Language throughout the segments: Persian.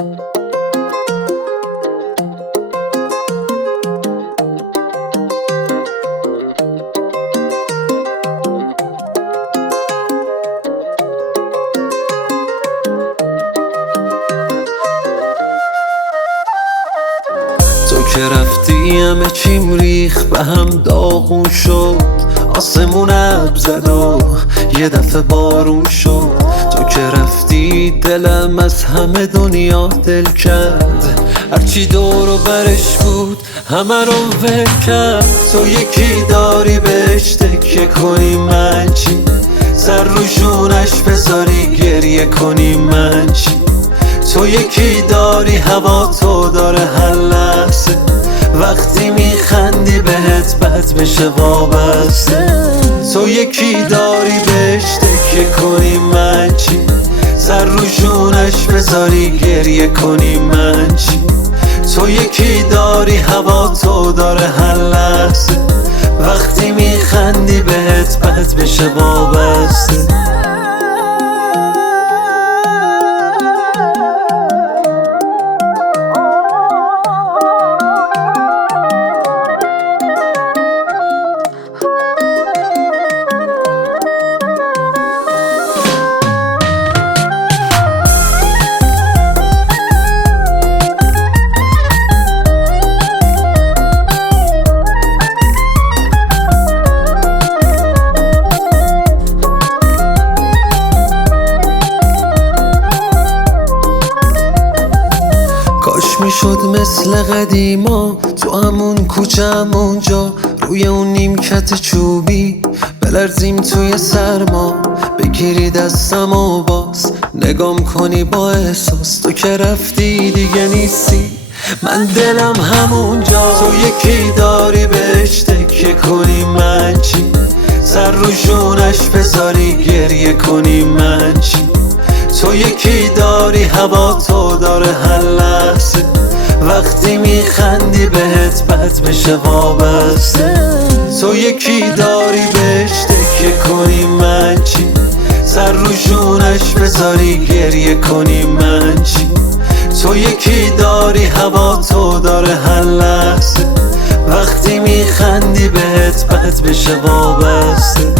تو که رفتی همه چیم ریخ به هم داغون شد، آسمون ابر زد و یه دفعه بارون شد. تو که رفتی دلم از همه دنیا دل کرد، هرچی دور و برش بود همه رو ول کرد. تو یکی داری بهش تکیه کنی، من چی؟ سر رو جونش بذاری گریه کنی، من چی؟ تو یکی داری هوا تو داره هر لحظه، وقتی میخندی بهت بد بشه وابسته. تو یکی داری بهش تکیه کنی، من چی؟ سر رو جونش بذاری گریه کنی، من چی؟ تو یکی داری هوا تو داره هر لحظه، وقتی میخندی بهت بد بشه وابسته. کاش میشد مثل قدیما تو همون کوچه همونجا، روی اون نیمکت چوبی بلرزیم توی سرما، بگیری دستم و باز نگام کنی با احساس. تو که رفتی دیگه نیستی، من دلم همونجا. تو یکی داری بهش تکیه کنی، من چی؟ سر رو جونش بذاری گریه کنی، من چی؟ تو یکی داری هوا تو داره هر لحظه، وقتی میخندی بهت بد بشه وابسته. تو یکی داری بهش تکیه کنی، من چی؟ سر رو جونش بذاری گریه کنی، من چی؟ تو یکی داری هوا تو داره هر لحظه، وقتی میخندی بهت بد بشه وابسته.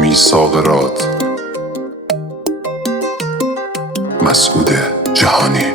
میثاق راد، مسعود جهانی.